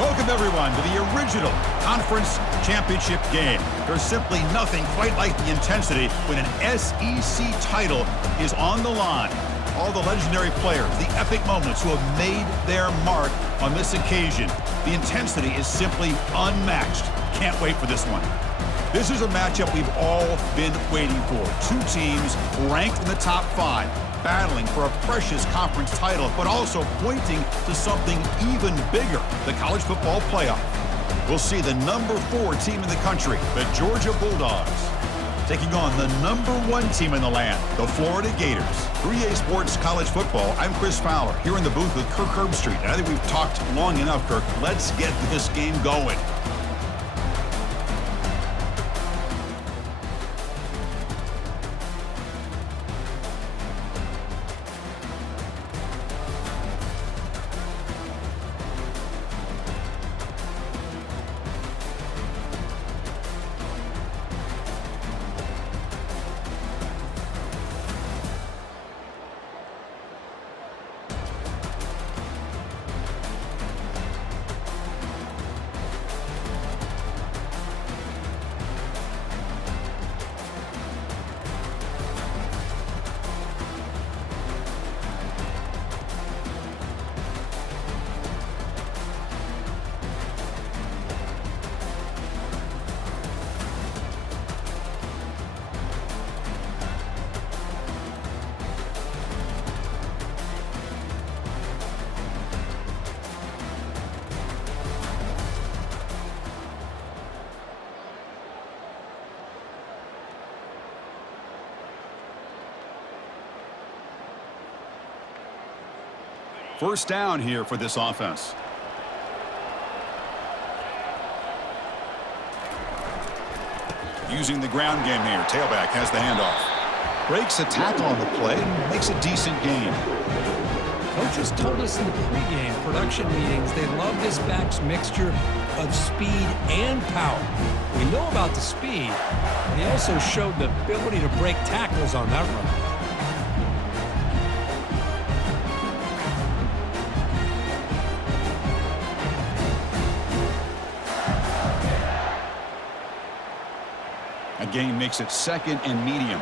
Welcome, everyone, to the original conference championship game. There's simply nothing quite like the intensity when an SEC title is on the line. All the legendary players, the epic moments who have made their mark on this occasion. The intensity is simply unmatched. Can't wait for this one. This is a matchup we've all been waiting for. Two teams ranked in the top 5, battling for a precious conference title, but also pointing to something even bigger, the college football playoff. We'll see the number 4 team in the country, the Georgia Bulldogs, taking on the number 1 team in the land, the Florida Gators. 3A Sports College Football, I'm Chris Fowler, here in the booth with Kirk Herbstreit. And I think we've talked long enough, Kirk. Let's get this game going. First down here for this offense. Using the ground game here. Tailback has the handoff. Breaks a tackle on the play and makes a decent gain. Coaches told us in the pregame production meetings they love this back's mixture of speed and power. We know about the speed, but he also showed the ability to break tackles on that run. Gain makes it 2nd and medium.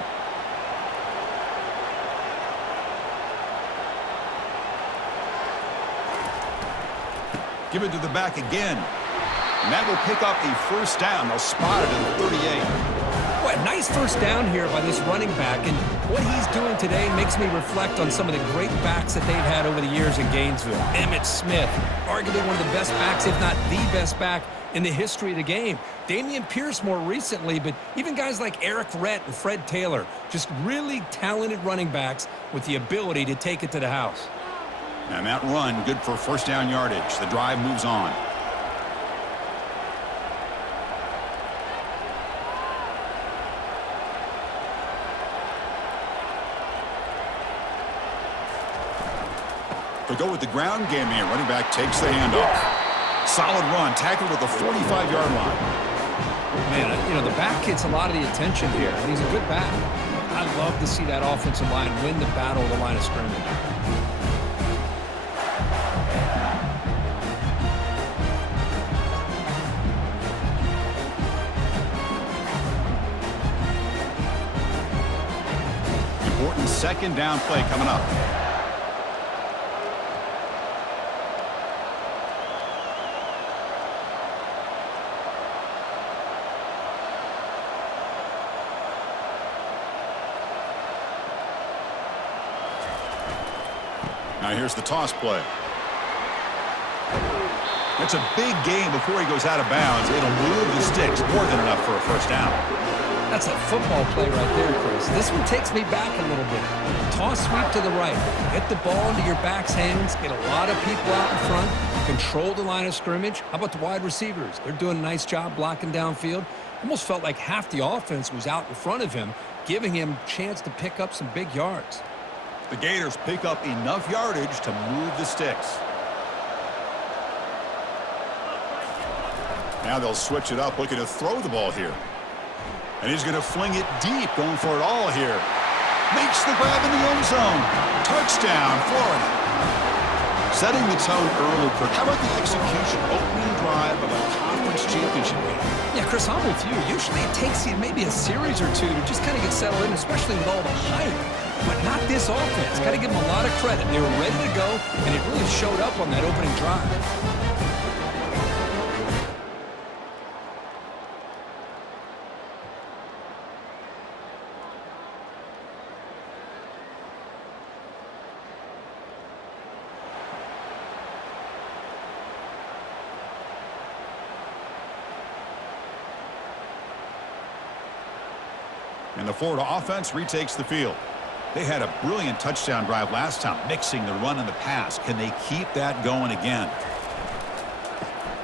Give it to the back again. And that will pick up a first down. They'll spot it at the 38. Boy, a nice first down here by this running back, and what he's doing today makes me reflect on some of the great backs that they've had over the years in Gainesville. Emmitt Smith, arguably one of the best backs, if not the best back in the history of the game. Damian Pierce more recently, but even guys like Eric Rett and Fred Taylor, just really talented running backs with the ability to take it to the house. And that run, good for first down yardage. The drive moves on. They go with the ground game here. Running back takes the handoff. Solid run, tackled at the 45-yard line. Man, you know, the back gets a lot of the attention here, and he's a good back. I love to see that offensive line win the battle of the line of scrimmage. Important 2nd down play coming up. Now here's the toss play. It's a big gain before he goes out of bounds. It'll move the sticks more than enough for a first down. That's a football play right there, Chris. This one takes me back a little bit. Toss sweep to the right. Get the ball into your back's hands. Get a lot of people out in front. Control the line of scrimmage. How about the wide receivers? They're doing a nice job blocking downfield. Almost felt like half the offense was out in front of him, giving him a chance to pick up some big yards. The Gators pick up enough yardage to move the sticks. Now they'll switch it up, looking to throw the ball here. And he's going to fling it deep, going for it all here. Makes the grab in the end zone. Touchdown, Florida. Setting the tone early, Kirk. How about the execution? Opening drive of a conference championship game. Yeah, Chris, I'm with you. Usually it takes you maybe a series or two to just kind of get settled in, especially with all the hype. But not this offense. Got to give them a lot of credit. They were ready to go, and it really showed up on that opening drive. And the Florida offense retakes the field. They had a brilliant touchdown drive last time, mixing the run and the pass. Can they keep that going again?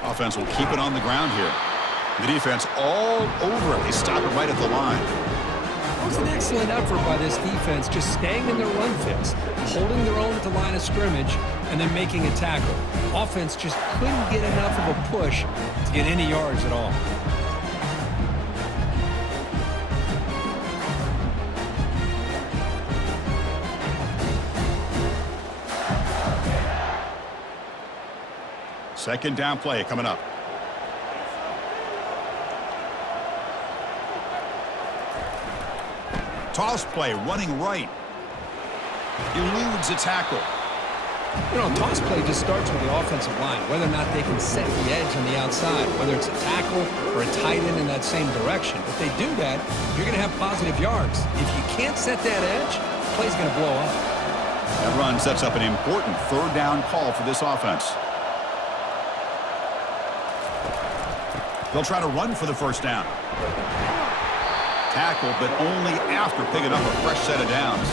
Offense will keep it on the ground here. The defense all over it. They stop it right at the line. It was an excellent effort by this defense, just staying in their run fix, holding their own at the line of scrimmage, and then making a tackle. Offense just couldn't get enough of a push to get any yards at all. Second down play coming up. Toss play running right. Eludes a tackle. You know, toss play just starts with the offensive line, whether or not they can set the edge on the outside, whether it's a tackle or a tight end in that same direction. If they do that, you're going to have positive yards. If you can't set that edge, the play's going to blow up. That run sets up an important third down call for this offense. They'll try to run for the first down. Tackle, but only after picking up a fresh set of downs.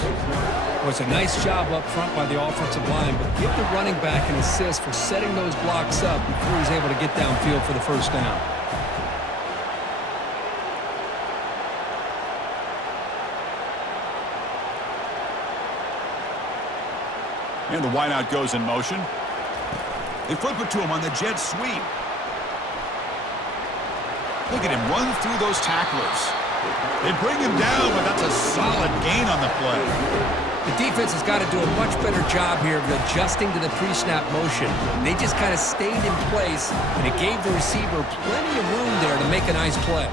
Well, it's a nice job up front by the offensive line, but give the running back an assist for setting those blocks up before he's able to get downfield for the first down. And the wideout goes in motion. They flip it to him on the jet sweep. Look at him run through those tacklers. They bring him down, but that's a solid gain on the play. The defense has got to do a much better job here of adjusting to the pre-snap motion. They just kind of stayed in place, and it gave the receiver plenty of room there to make a nice play.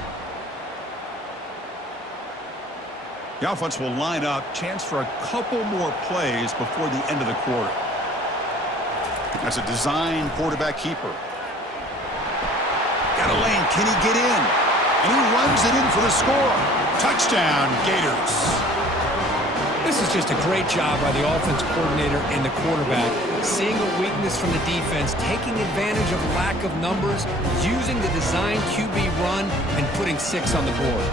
The offense will line up. Chance for a couple more plays before the end of the quarter. That's a design quarterback keeper. Got a lane. Can he get in? And he runs it in for the score. Touchdown, Gators. This is just a great job by the offense coordinator and the quarterback, seeing a weakness from the defense, taking advantage of lack of numbers, using the design QB run, and putting 6 on the board.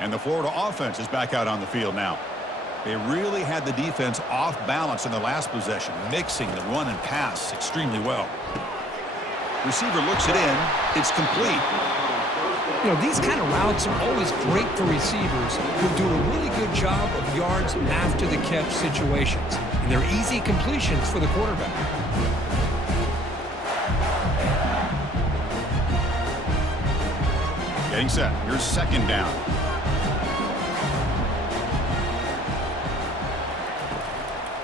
And the Florida offense is back out on the field now. They really had the defense off balance in the last possession, mixing the run and pass extremely well. Receiver looks it in. It's complete. You know, these kind of routes are always great for receivers who do a really good job of yards after the catch situations. And they're easy completions for the quarterback. Getting set. Here's second down.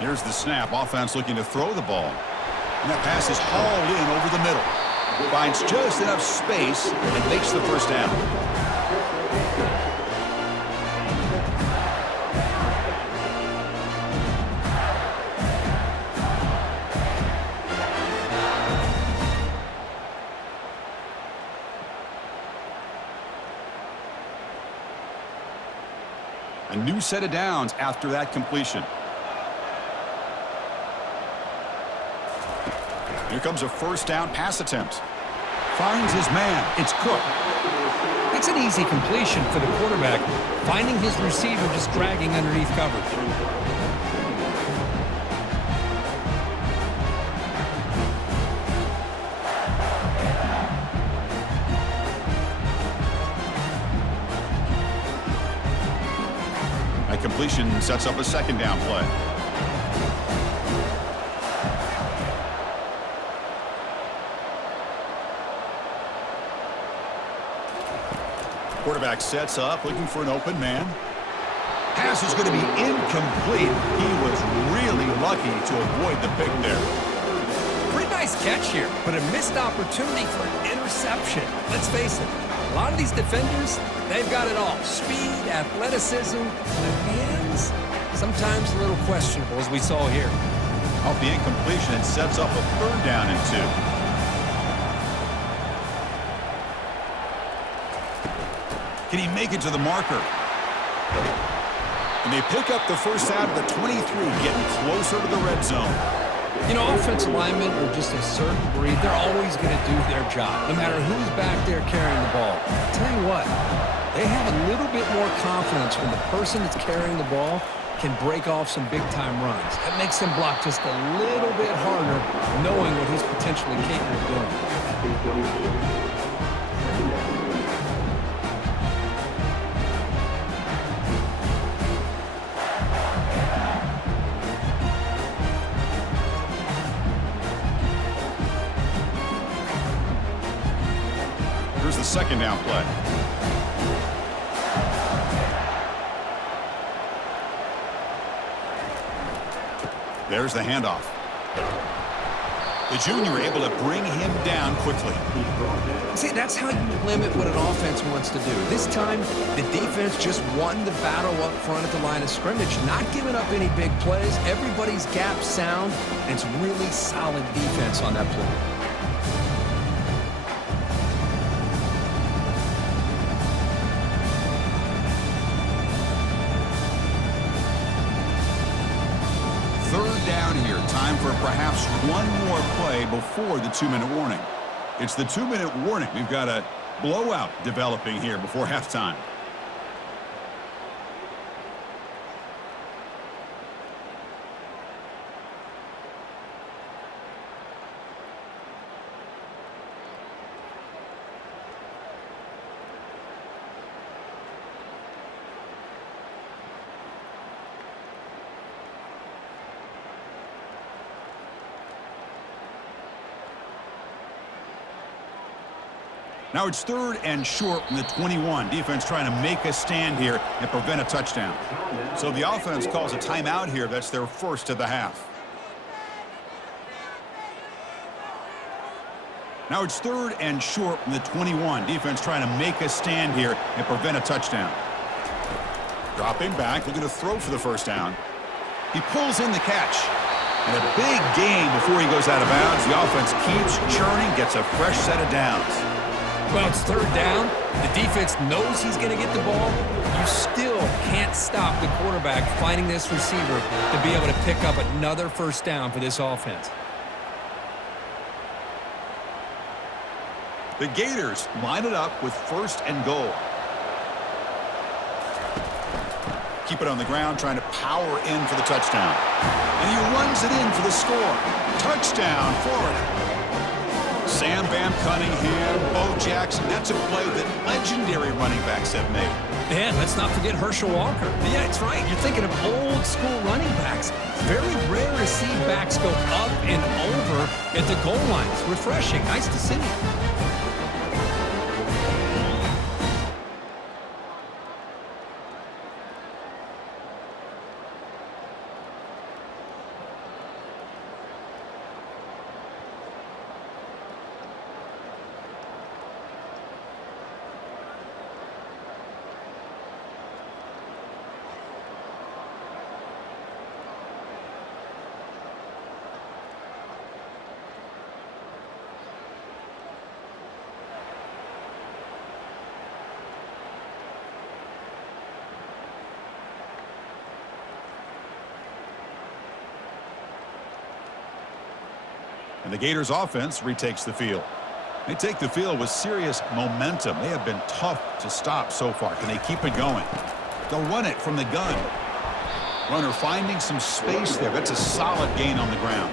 Here's the snap. Offense looking to throw the ball. And that pass is hauled in over the middle. Finds just enough space and makes the first down. A new set of downs after that completion. Here comes a first down pass attempt. Finds his man. It's Cook. It's an easy completion for the quarterback, finding his receiver just dragging underneath coverage. completion sets up a second down play. Quarterback sets up, looking for an open man. Pass is going to be incomplete. He was really lucky to avoid the pick there. Pretty nice catch here, but a missed opportunity for an interception. Let's face it, a lot of these defenders, they've got it all. Speed, athleticism, their hands, sometimes a little questionable, as we saw here. Off the incompletion, it sets up a third down and 2. Can he make it to the marker? And they pick up the first out of the 23, getting closer to the red zone. You know, offensive linemen are just a certain breed. They're always going to do their job, no matter who's back there carrying the ball. I'll tell you what, they have a little bit more confidence when the person that's carrying the ball can break off some big-time runs. That makes them block just a little bit harder, knowing what he's potentially capable of doing. Here's the second down play. There's the handoff. The junior able to bring him down quickly. See, that's how you limit what an offense wants to do. This time, the defense just won the battle up front at the line of scrimmage, not giving up any big plays. Everybody's gap sound, and it's really solid defense on that play. Third down here. Time for perhaps one more play before the 2-minute warning. It's the 2-minute warning. We've got a blowout developing here before halftime. Now it's 3rd and short from the 21. Defense trying to make a stand here and prevent a touchdown. So the offense calls a timeout here. That's their first of the half. Now it's 3rd and short from the 21. Defense trying to make a stand here and prevent a touchdown. Dropping back, looking to throw for the first down. He pulls in the catch. And a big gain before he goes out of bounds. The offense keeps churning, gets a fresh set of downs. Well, it's 3rd down. The defense knows he's going to get the ball. You still can't stop the quarterback finding this receiver to be able to pick up another first down for this offense. The Gators line it up with 1st and goal. Keep it on the ground, trying to power in for the touchdown. And he runs it in for the score. Touchdown, Florida. Sam Bam Cunningham, Bo Jackson. That's a play that legendary running backs have made. Yeah, let's not forget Herschel Walker. Yeah, it's right. You're thinking of old school running backs. Very rare to see backs go up and over at the goal line. It's refreshing. Nice to see. And the Gators offense retakes the field. They take the field with serious momentum. They have been tough to stop so far. Can they keep it going? They'll run it from the gun. Runner finding some space there. That's a solid gain on the ground.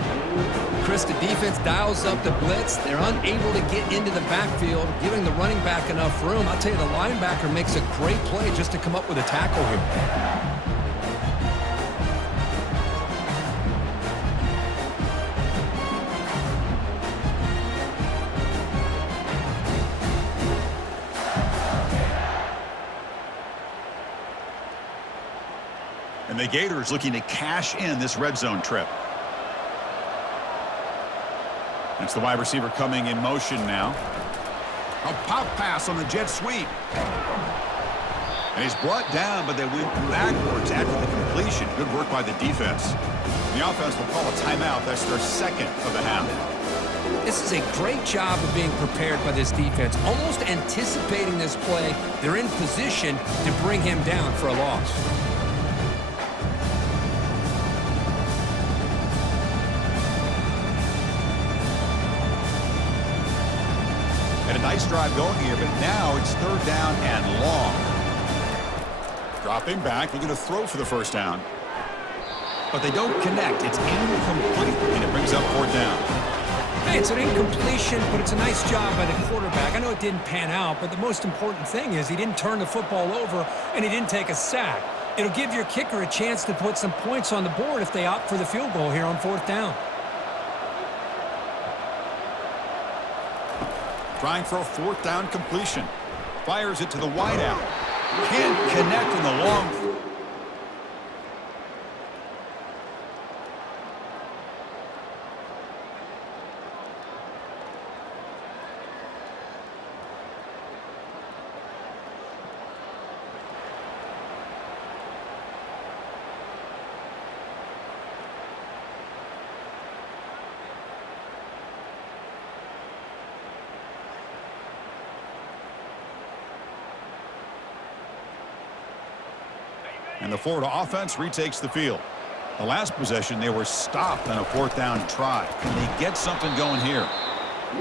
Chris, the defense dials up the blitz. They're unable to get into the backfield, giving the running back enough room. I'll tell you, the linebacker makes a great play just to come up with a tackle here. And the Gators looking to cash in this red zone trip. It's the wide receiver coming in motion now. A pop pass on the jet sweep. And he's brought down, but they went backwards after the completion. Good work by the defense. The offense will call a timeout. That's their second of the half. This is a great job of being prepared by this defense. Almost anticipating this play, they're in position to bring him down for a loss. And a nice drive going here, but now it's third down and long. Dropping back, looking to throw for the first down. But they don't connect. It's incomplete, and it brings up fourth down. Hey, it's an incompletion, but it's a nice job by the quarterback. I know it didn't pan out, but the most important thing is he didn't turn the football over, and he didn't take a sack. It'll give your kicker a chance to put some points on the board if they opt for the field goal here on fourth down. Trying for a fourth down completion. Fires it to the wideout. Can't connect in the long. And the Florida offense retakes the field. The last possession, they were stopped on a fourth down try. Can they get something going here?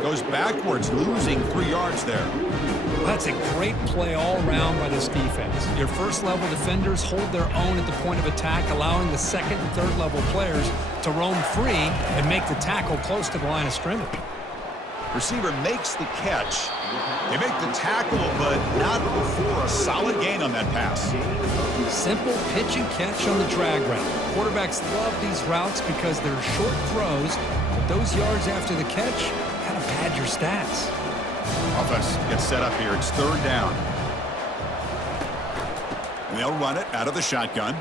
Goes backwards, losing 3 yards there. That's a great play all around by this defense. Your first-level defenders hold their own at the point of attack, allowing the second and third-level players to roam free and make the tackle close to the line of scrimmage. Receiver makes the catch. They make the tackle, but not before a solid gain on that pass. Simple pitch and catch on the drag route. Quarterbacks love these routes because they're short throws, but those yards after the catch kind of pad your stats. Offense gets set up here. It's third down. And they'll run it out of the shotgun.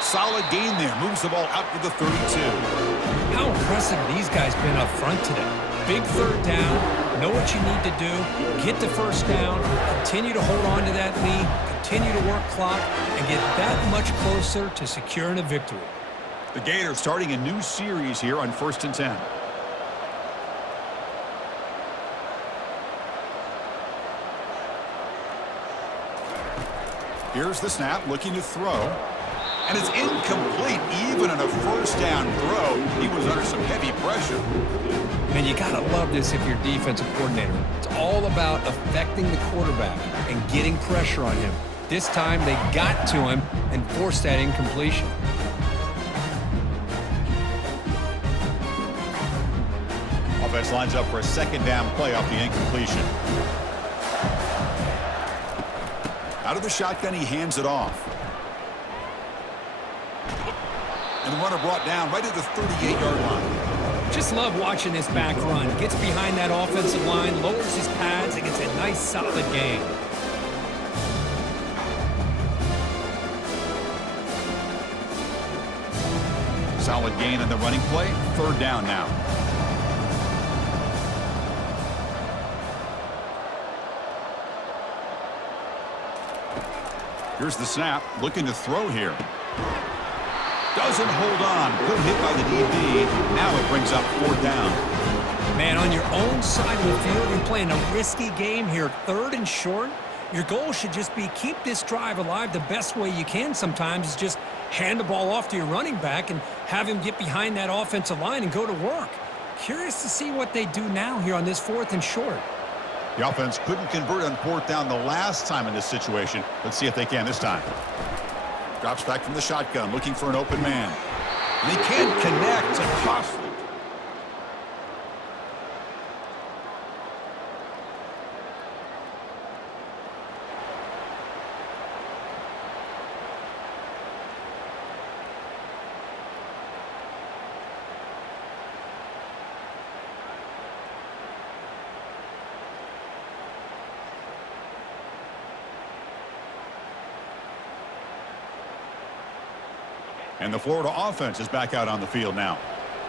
Solid gain there. Moves the ball out to the 32. How impressive have these guys been up front today? Big third down. Know what you need to do. Get the first down. Continue to hold on to that lead. Continue to work clock and get that much closer to securing a victory. The Gators starting a new series here on 1st and 10. Here's the snap, looking to throw. And it's incomplete, even on a first down throw. He was under some heavy pressure. Man, you got to love this if you're defensive coordinator. It's all about affecting the quarterback and getting pressure on him. This time they got to him and forced that incompletion. Offense lines up for a second down play off the incompletion. Out of the shotgun, he hands it off. And the runner brought down right at the 38-yard line. Just love watching this back run. Gets behind that offensive line, lowers his pads, and gets a nice solid gain. Solid gain on the running play. Third down now. Here's the snap. Looking to throw here. Doesn't hold on. Good hit by the DB. Now it brings up fourth down. Man, on your own side of the field, you're playing a risky game here. Third and short. Your goal should just be keep this drive alive the best way you can sometimes is just hand the ball off to your running back and have him get behind that offensive line and go to work. Curious to see what they do now here on this fourth and short. The offense couldn't convert on fourth down the last time in this situation. Let's see if they can this time. Drops back from the shotgun, looking for an open man. And he can't connect. It's costly. And the Florida offense is back out on the field now.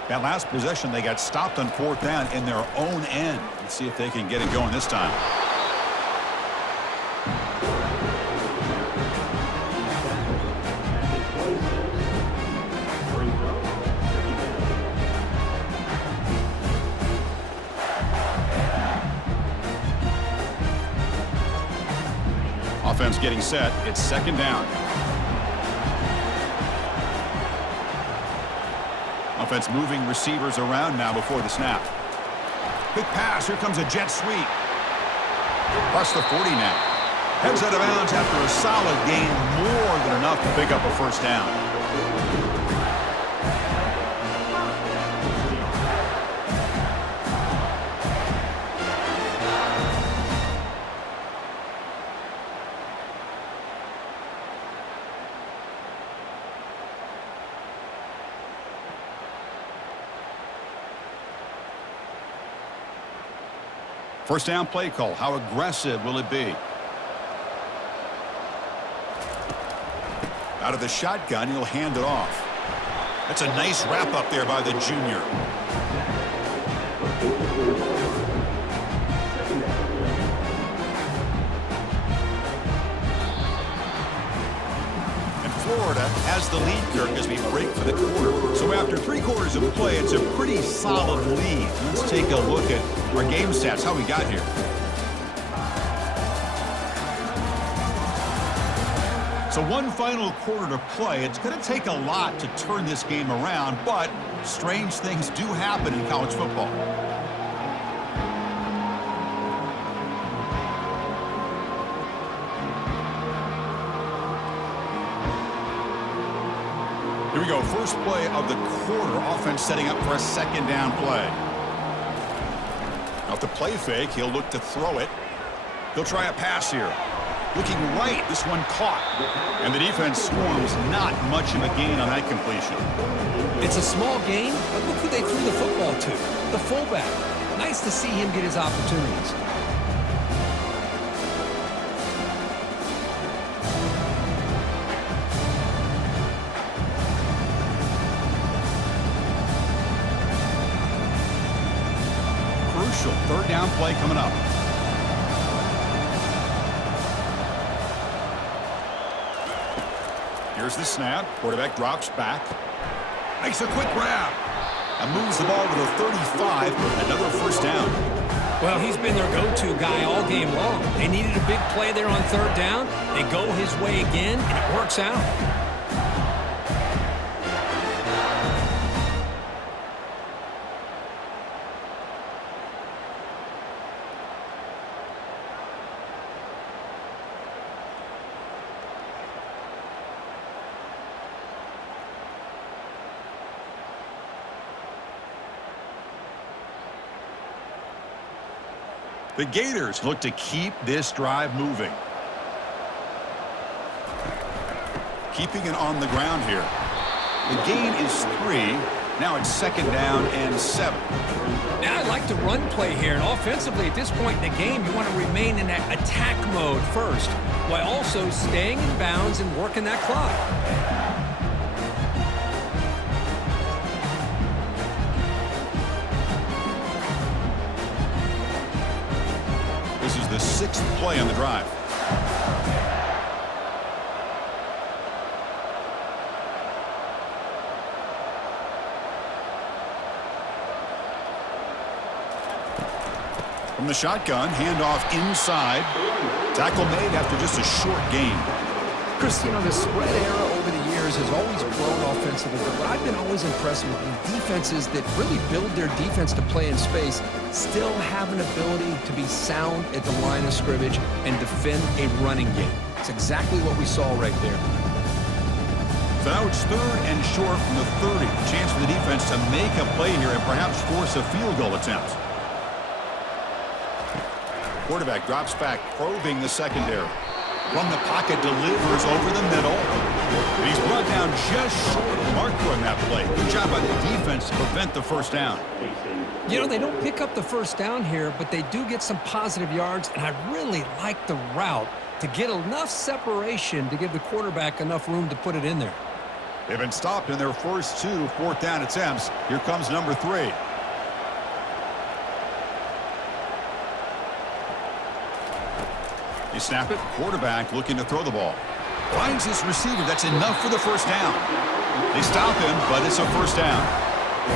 That last possession, they got stopped on 4th down in their own end. Let's see if they can get it going this time. Offense getting set. It's 2nd down. Offense moving receivers around now before the snap. Quick pass. Here comes a jet sweep. Across the 40 now. Heads out of bounds after a solid gain, more than enough to pick up a 1st down. First down play call. How aggressive will it be? Out of the shotgun, he'll hand it off. That's a nice wrap up there by the junior. And Florida has the lead, Kirk, as we break for the quarter. So after 3 quarters of play, it's a pretty solid lead. Let's take a look at our game stats, how we got here. So 1 final quarter to play. It's going to take a lot to turn this game around, but strange things do happen in college football. Here we go. First play of the quarter. Offense setting up for a 2nd down play. Off the play fake, he'll look to throw it. He'll try a pass here. Looking right, this one caught. And the defense swarms, not much of a gain on that completion. It's a small gain, but look who they threw the football to. The fullback. Nice to see him get his opportunities. Crucial 3rd down play coming up. Here's the snap. Quarterback drops back. Makes a quick grab. And moves the ball to the 35. Another 1st down. Well, he's been their go-to guy all game long. They needed a big play there on 3rd down. They go his way again, and it works out. The Gators look to keep this drive moving. Keeping it on the ground here. The gain is 3. Now it's 2nd down and 7. Now I like the run play here, and offensively at this point in the game, you want to remain in that attack mode first, while also staying in bounds and working that clock. This is the 6th play on the drive. From the shotgun, handoff inside. Tackle made after just a short gain. Chris, you know, the spread era over the years has always grown offensively, but what I've been always impressed with defenses that really build their defense to play in space still have an ability to be sound at the line of scrimmage and defend a running game. It's exactly what we saw right there. So now it's 3rd and short from the 30. Chance for the defense to make a play here and perhaps force a field goal attempt. Quarterback drops back, probing the secondary. From the pocket, delivers over the middle. And he's brought down just short of the marker on that play. Good job by the defense to prevent the 1st down. You know, they don't pick up the 1st down here, but they do get some positive yards, and I really like the route to get enough separation to give the quarterback enough room to put it in there. They've been stopped in their first 2 fourth down attempts. Here comes number 3. They snap it. Quarterback looking to throw the ball. Finds his receiver. That's enough for the first down. They stop him, but it's a first down.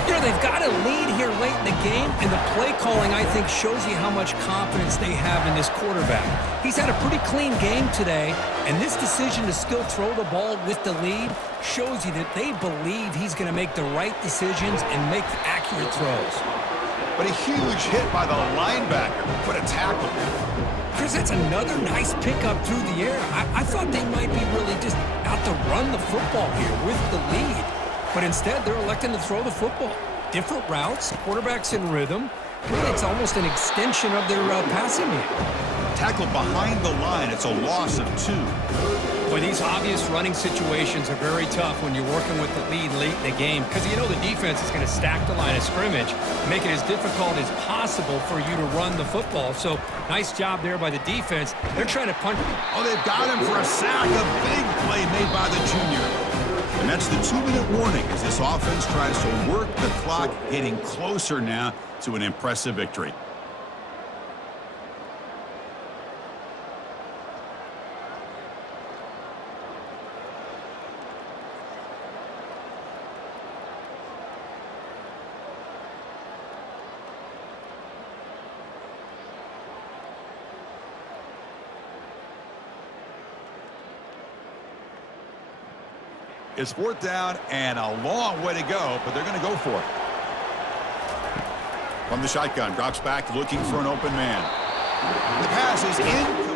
You know, they've got a lead here late in the game, and the play calling, I think, shows you how much confidence they have in this quarterback. He's had a pretty clean game today, and this decision to still throw the ball with the lead shows you that they believe he's going to make the right decisions and make accurate throws. But a huge hit by the linebacker. What a tackle. Chris, that's another nice pickup through the air. I thought they might be really just out to run the football here with the lead. But instead, they're electing to throw the football. Different routes, quarterbacks in rhythm. Really, it's almost an extension of their passing game. Tackled behind the line. It's a loss of 2. Boy, these obvious running situations are very tough when you're working with the lead late in the game because you know the defense is going to stack the line of scrimmage, make it as difficult as possible for you to run the football. So, nice job there by the defense. They're trying to punch. Oh, they've got him for a sack. A big play made by the junior. And that's the 2-minute warning as this offense tries to work the clock, getting closer now to an impressive victory. It's 4th down and a long way to go, but they're going to go for it. From the shotgun, drops back looking for an open man. The pass is in.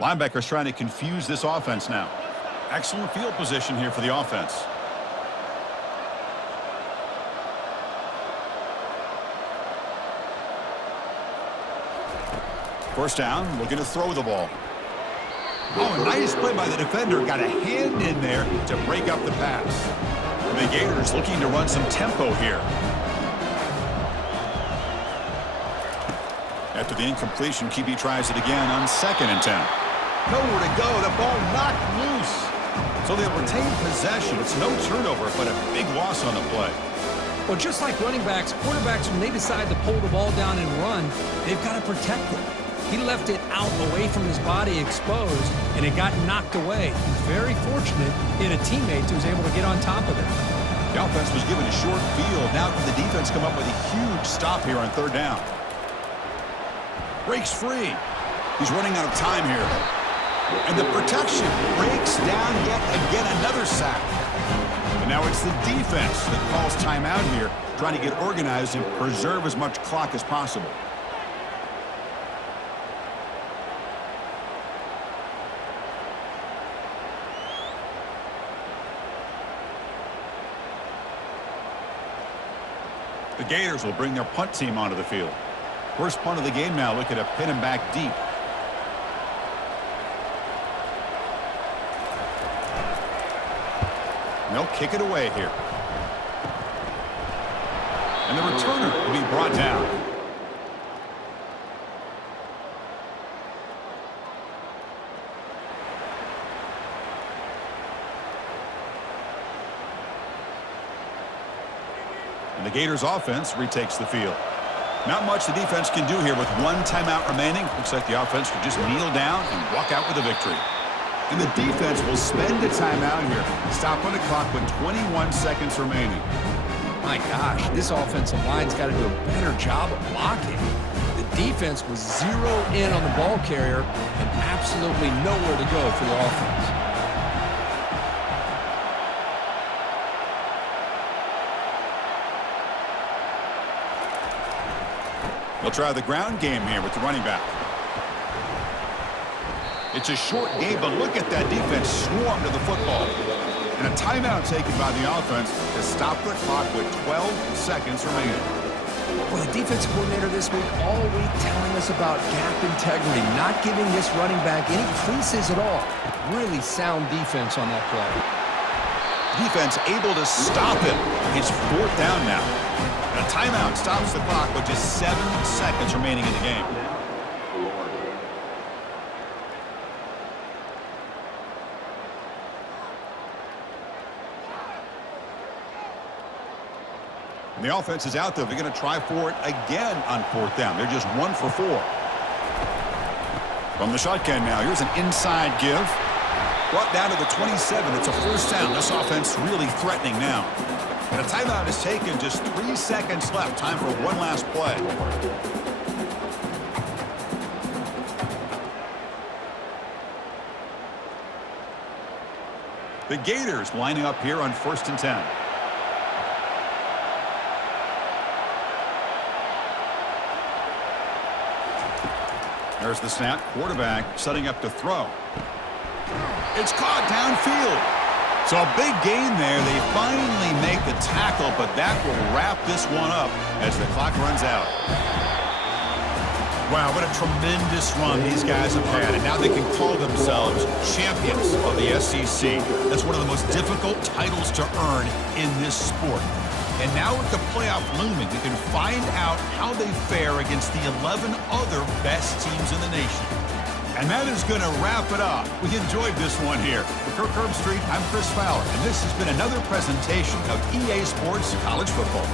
Linebackers trying to confuse this offense now. Excellent field position here for the offense. First down, looking to throw the ball. Oh, a nice play by the defender. Got a hand in there to break up the pass. The Gators looking to run some tempo here. After the incompletion, QB tries it again on 2nd and 10. Nowhere to go. The ball knocked loose. So they'll retain possession. It's no turnover, but a big loss on the play. Well, just like running backs, quarterbacks, when they decide to pull the ball down and run, they've got to protect it. He left it out away from his body exposed, and it got knocked away. He's very fortunate he had a teammate who was able to get on top of it. The offense was given a short field. Now can the defense come up with a huge stop here on 3rd down. Breaks free. He's running out of time here. And the protection breaks down yet again, another sack. And now it's the defense that calls timeout here, trying to get organized and preserve as much clock as possible. The Gators will bring their punt team onto the field. First punt of the game now, looking to pin him back deep. And they'll kick it away here. And the returner will be brought down. And the Gators offense retakes the field. Not much the defense can do here with 1 timeout remaining. Looks like the offense could just kneel down and walk out with a victory. And the defense will spend a timeout here. Stop on the clock with 21 seconds remaining. My gosh, this offensive line's got to do a better job of blocking. The defense was zero in on the ball carrier and absolutely nowhere to go for the offense. They'll try the ground game here with the running back. It's a short game, but look at that defense swarm to the football. And a timeout taken by the offense to stop the clock with 12 seconds remaining. Well, the defense coordinator this week, all week telling us about gap integrity, not giving this running back any creases at all. Really sound defense on that play. Defense able to stop him. It's 4th down now. And a timeout stops the clock with just 7 seconds remaining in the game. And the offense is out there. They're going to try for it again on 4th down. They're just 1 for 4. From the shotgun now, here's an inside give. Brought down to the 27. It's a 1st down. This offense really threatening now. And a timeout is taken. Just 3 seconds left. Time for one last play. The Gators lining up here on 1st and 10. There's the snap. Quarterback setting up to throw. It's caught downfield. So a big gain there. They finally make the tackle, but that will wrap this one up as the clock runs out. Wow, what a tremendous run these guys have had, and now they can call themselves champions of the SEC. That's one of the most difficult titles to earn in this sport. And now with the playoff looming, we can find out how they fare against the 11 other best teams in the nation. And that is going to wrap it up. We enjoyed this one here. For Kirk Herbstreit, I'm Chris Fowler, and this has been another presentation of EA Sports College Football.